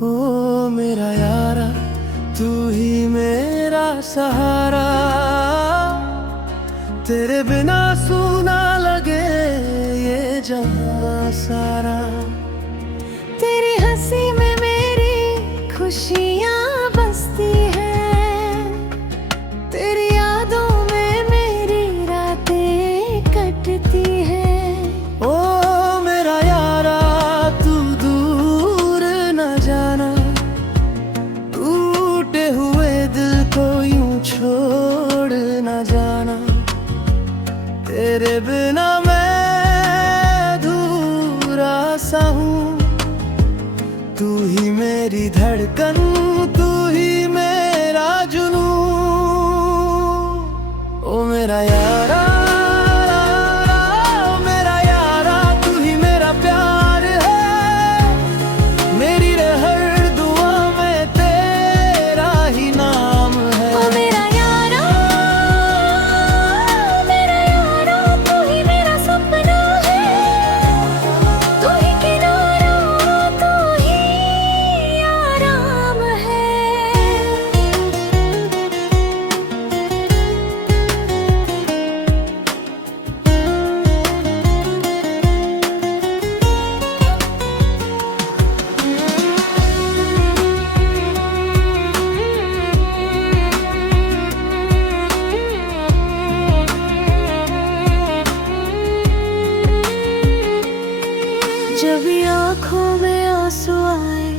ओ मेरा यारा, तू ही मेरा सहारा। तेरे बिना सूना लगे ये जहां सारा। तेरी हंसी में मेरी खुशियाँ बसती हैं, तेरी यादों में मेरी रातें कटती हैं। ओ मेरा यारा, तू दूर न जाना, टूटे हुए दिल को यूं छोड़ न जाना। तेरे बिना मैं अधूरा सा हूँ, तू ही मेरी धड़कन, तू ही मेरा जुनून। ओ मेरा यारा, मेरा यारा, तू ही मेरा प्यार है। मेरी हर दुआ में तेरा ही नाम है। ओ मेरा यारा, तू ही मेरा सपना है। तू ही किनारा, तू ही आराम है। जब भी आँखों में आंसू आए,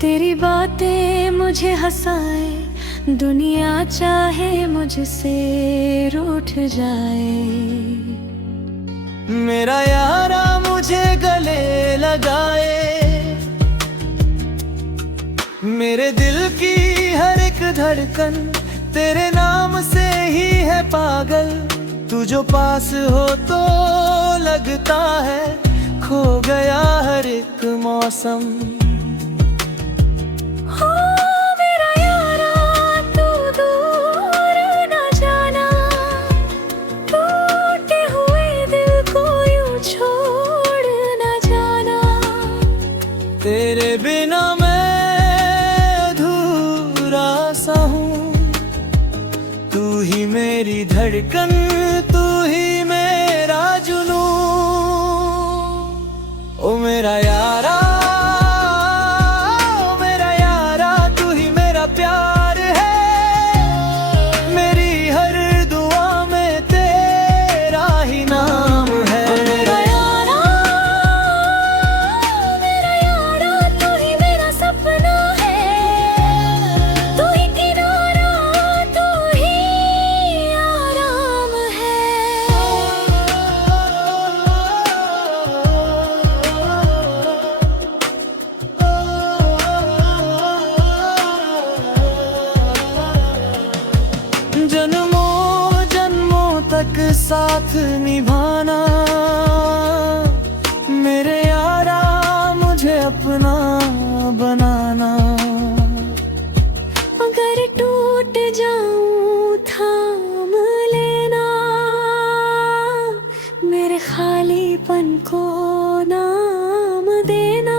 तेरी बातें मुझे हंसाए। दुनिया चाहे मुझसे रूठ जाए, मेरा यारा मुझे गले लगाए। मेरे दिल की हर एक धड़कन तेरे नाम से ही है पागल। तू जो पास हो तो लगता है खो गया हर एक मौसम। हो मेरा यारा, तू दूर न जाना, टूटे हुए दिल को यूं छोड़ न जाना। तेरे बिना मैं अधूरा सा हूँ, तू ही मेरी धड़कन, तू ही मेरा जुनून। ओ मेरा यारा, मेरा यारा, तू ही मेरा प्यार है। मेरी हर दुआ में तेरा ही नाम है। मेरा यारा, तू ही मेरा सपना है। तू ही किनारा, तू ही आराम है। जन्मों जन्मों तक साथ निभाना, मेरे यारा मुझे अपना बनाना। अगर टूट जाऊं थाम लेना, मेरे खालीपन को नाम देना।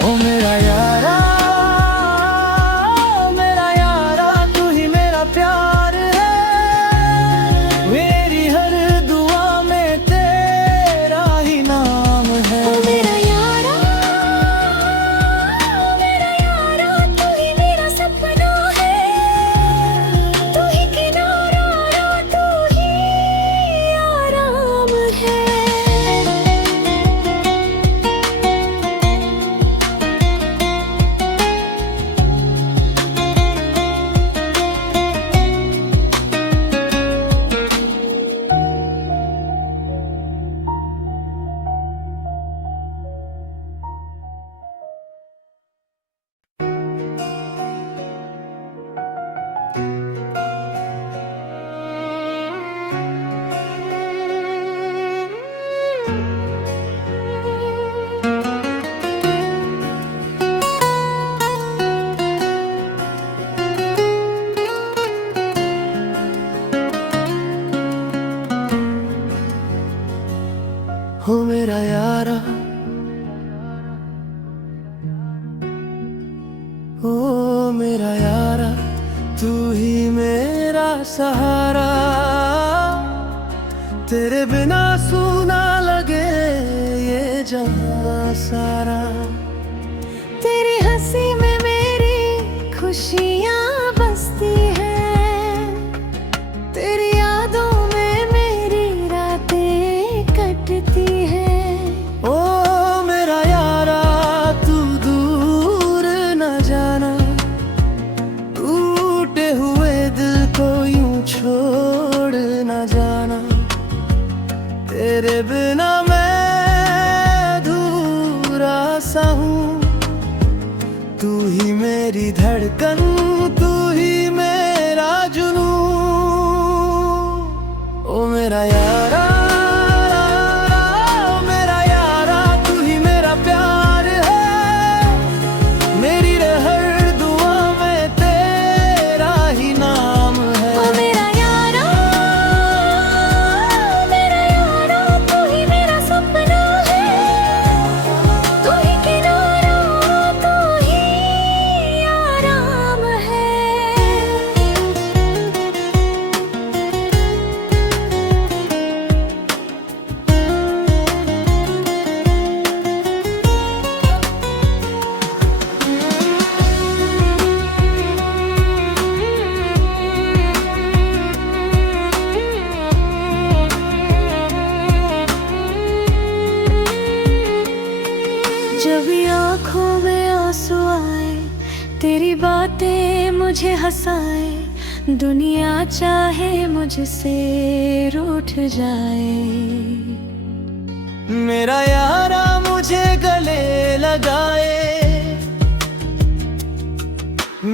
ओ मेरा यारा, मेरा यारा, तू ही मेरा प्यार है। हो मेरा यारा, ओ मेरा यारा, तू ही मेरा सहारा। तेरे बिना सूना लगे ये जहां सारा। तेरी हंसी में मेरी खुशियाँ बसती हैं, तेरी यादों में मेरी रातें कटती हैं। ओ मेरा यारा, तू दूर न जाना, टूटे हुए दिल को यूं छोड़ न जाना। तेरे बिना मैं अधूरा सा हूँ, तू ही मेरी धड़कन, तू ही मेरा जुनून। ओ मेरा यारा, ओ मेरा यारा, तू ही मेरा प्यार है। मेरी हर दुआ में तेरा ही नाम है। ओ मेरा यारा, तू ही मेरा सपना है, तू ही किनारा, तू ही आराम है। जब ये आँखों में आंसू आए, तेरी बातें मुझे हंसाए, दुनिया चाहे मुझसे रूठ जाए। मेरा यारा मुझे गले लगाए,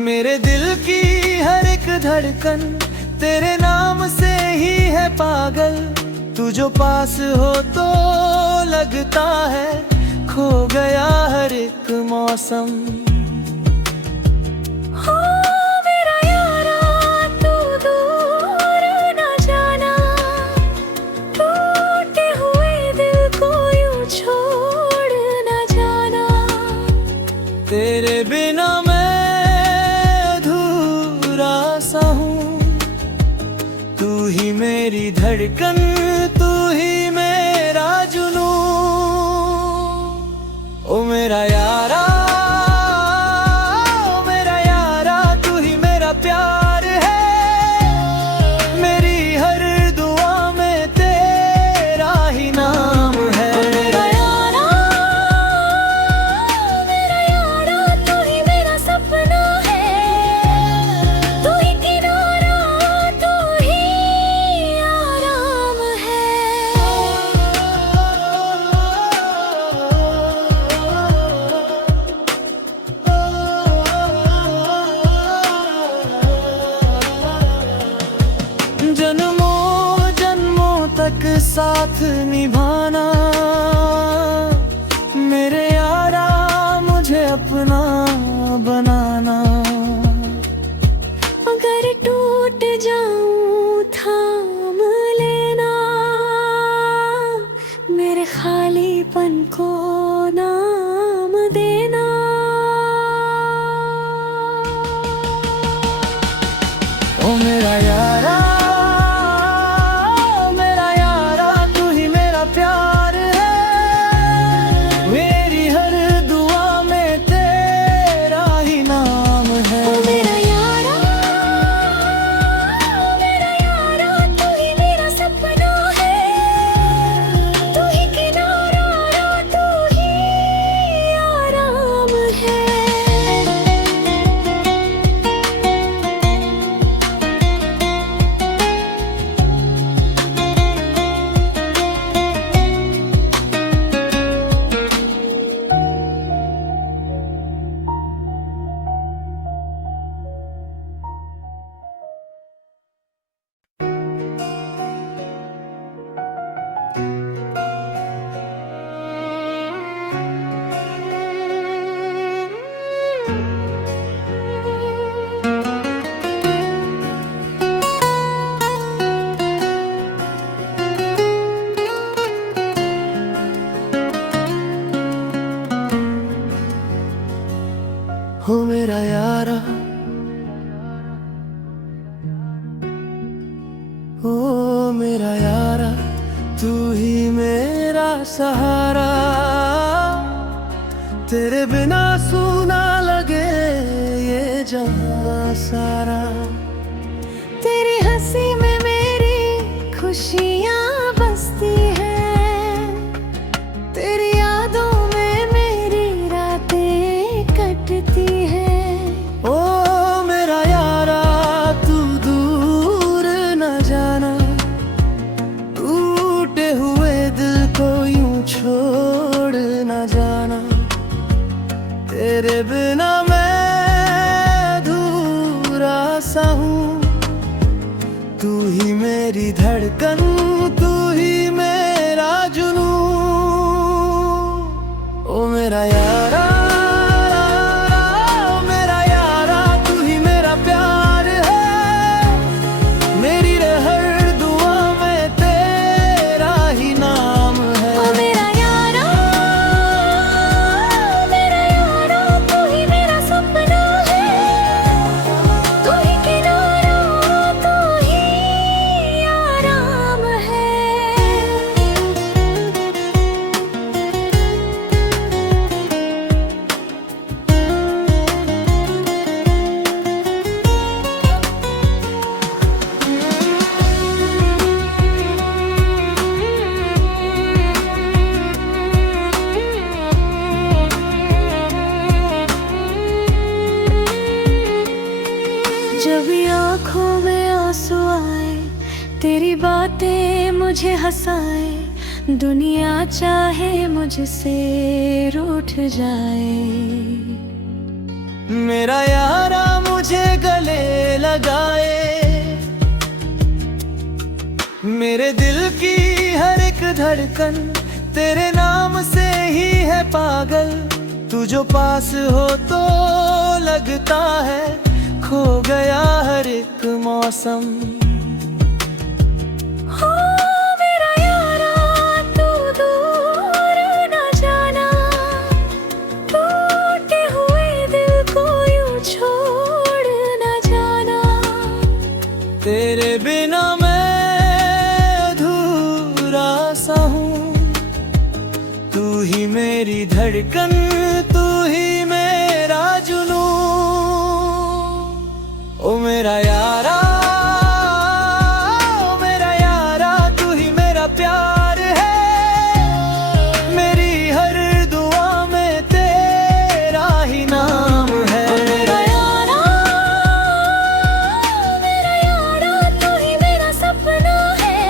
मेरे दिल की हर एक धड़कन तेरे नाम से ही है पागल। तू जो पास हो तो लगता है खो गया हर एक मौसम। हो मेरा यारा, तू दूर न जाना, टूटे हुए दिल को यूं छोड़ न जाना। तेरे बिना मैं अधूरा सा हूँ, तू ही मेरी धड़कन, तू ही मेरा जुनून। ओ मेरा यारा, ओ मेरा यारा, तू ही मेरा प्यार है। मेरी हर दुआ में तेरा ही नाम है। मेरा यारा, तू ही मेरा सपना है, तू ही किनारा, तू ही आराम है। जन्मों जन्मों तक साथ निभाना, मेरे यारा मुझे अपना बनाना। अगर टूट जाऊं थाम लेना, मेरे खालीपन को नाम देना। ओ मेरा यारा, मेरा यारा, तू ही मेरा प्यार है। मेरी हर दुआ में तेरा ही नाम है। ओ मेरा यारा, तू ही मेरा सपना है, तू ही किनारा, तू ही आराम है। सहारा, तेरे बिना सूना लगे ये जहां सारा। तेरी हंसी में मेरी खुशियाँ बसती हैं, तेरी यादों में मेरी रातें कटती हैं। ओ मेरा यारा तू दूर न जाना, टूटे हुए दिल को यूं छोड़ न जाना। तेरे बिना मैं अधूरा सा हूँ, तू ही मेरी धड़कन, तू ही मेरा जुनून। ओ मेरा यारा, ओ मेरा यारा, तू ही मेरा प्यार है। मेरी हर दुआ में तेरा ही नाम है। ओ मेरा यारा, तू ही मेरा सपना है, तू ही किनारा, तू ही आराम है। जब भी आँखों में आंसू आए, तेरी बातें मुझे हंसाए, दुनिया चाहे मुझसे रूठ जाए। मेरा यारा मुझे गले लगाए, मेरे दिल की हर एक धड़कन तेरे नाम से ही है पागल। तू जो पास हो तो लगता है खो गया हर एक मौसम। हो मेरा यारा तू दूर न जाना, टूटे हुए दिल को यूं छोड़ न जाना। तेरे बिना मैं अधूरा सा हूँ, तू ही मेरी धड़कन, तू ही मेरा जुनून। ओ मेरा यारा, ओ मेरा यारा, तू ही मेरा प्यार है। मेरी हर दुआ में तेरा ही नाम है। मेरा यारा, तू ही मेरा सपना है,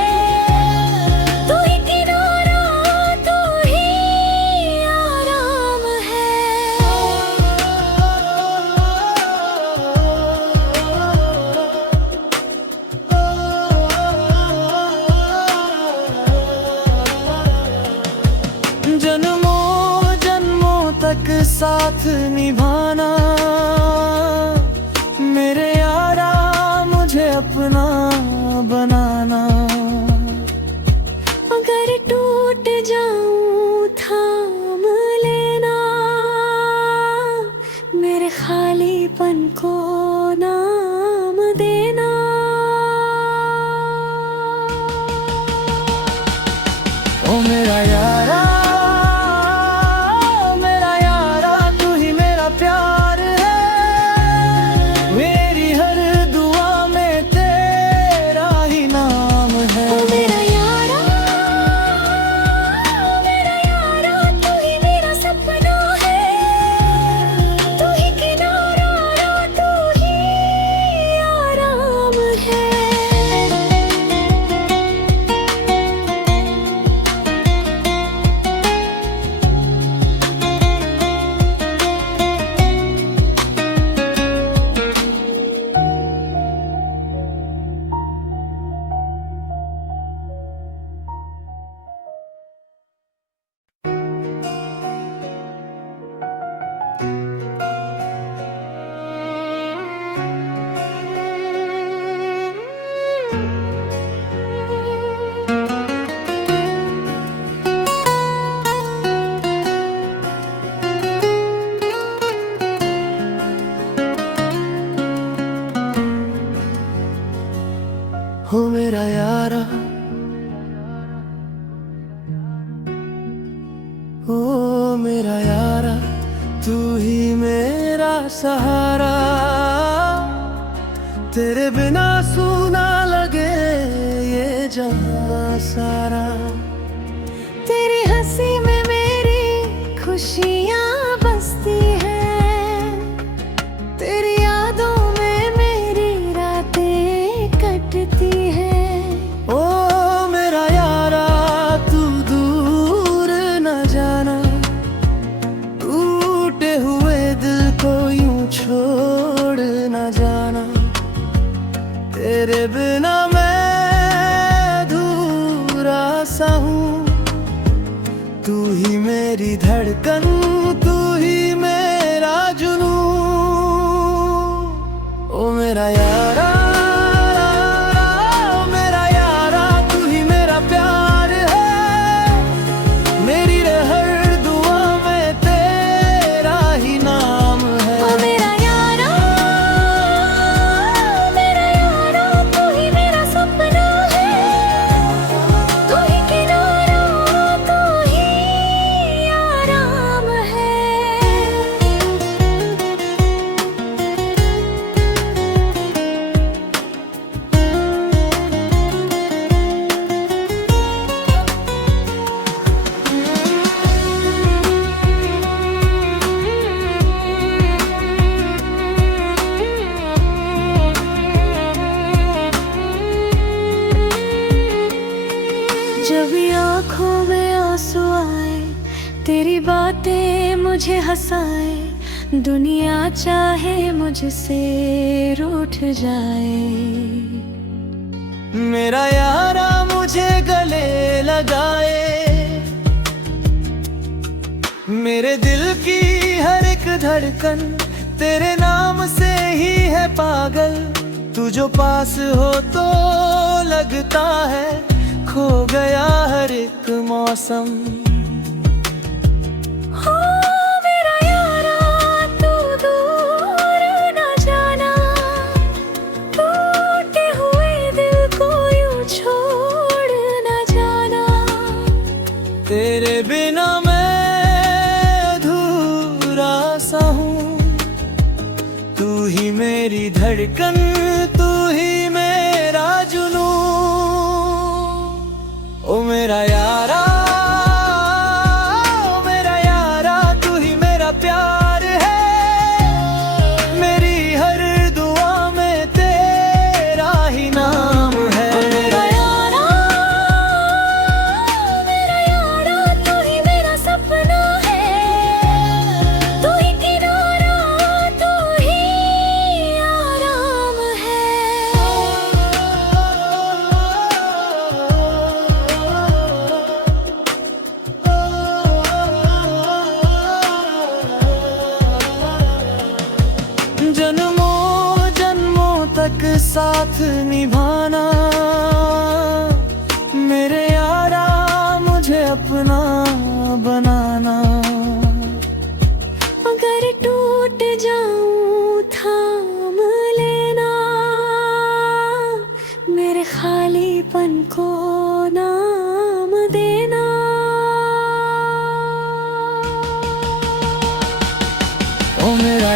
तू ही किनारा, तू ही आराम है। जन्मों जन्मों तक साथ निभाना, मेरे यारा मुझे अपना बनाना। अगर टूट जाऊं थाम लेना, मेरे खालीपन को नाम देना। ओ मेरा यारा, मेरा यारा, तू ही मेरा प्यार है। मेरी हर दुआ में तेरा ही नाम है। ओ मेरा यारा, तू ही मेरा सपना है, तू ही किनारा, तू ही ओ मेरा यारा, तू ही मेरा सहारा, तेरे बिना सूना लगे ये जहां सारा। तेरी हंसी में मेरी खुशियाँ बसती हैं, तेरी यादों में मेरी रातें कटती हैं। ओ मेरा यारा, तू दूर न जाना, टूटे हुए दिल को यूं छोड़ न जाना। तेरे बिना मैं अधूरा सा हूँ, तू ही मेरी धड़कन, तू ही मेरा जुनून। ओ मेरा यारा, ओ मेरा यारा, तू ही मेरा प्यार है, मेरी हर दुआ में तेरा ही नाम है। ओ मेरा यारा, तू ही मेरा सपना है, तू ही किनारा, तू ही आराम है। जब भी आँखों में आंसू आए, तेरी बातें मुझे हंसाए, दुनिया चाहे मुझसे रूठ जाए। मेरा यारा मुझे गले लगाए, मेरे दिल की हर एक धड़कन तेरे नाम से ही है पागल। तू जो पास हो तो लगता है खो गया हर एक मौसम। हो मेरा यारा, तू दूर न जाना, टूटे हुए दिल को यूं छोड़ न जाना। तेरे बिना मैं अधूरा सा हूँ, तू ही मेरी धड़कन, तू ही मेरा जुनून। ओ मेरा यारा, ओ मेरा यारा, तू ही मेरा प्यार है, मेरी हर दुआ में तेरा ही नाम है। मेरा यारा, तू ही मेरा सपना है, तू ही किनारा, तू ही आराम है। जन्मों जन्मों तक साथ निभाना, मेरे यारा मुझे अपना बनाना। अगर टूट जाऊं थाम लेना, मेरे खालीपन को नाम देना। ओ मेरा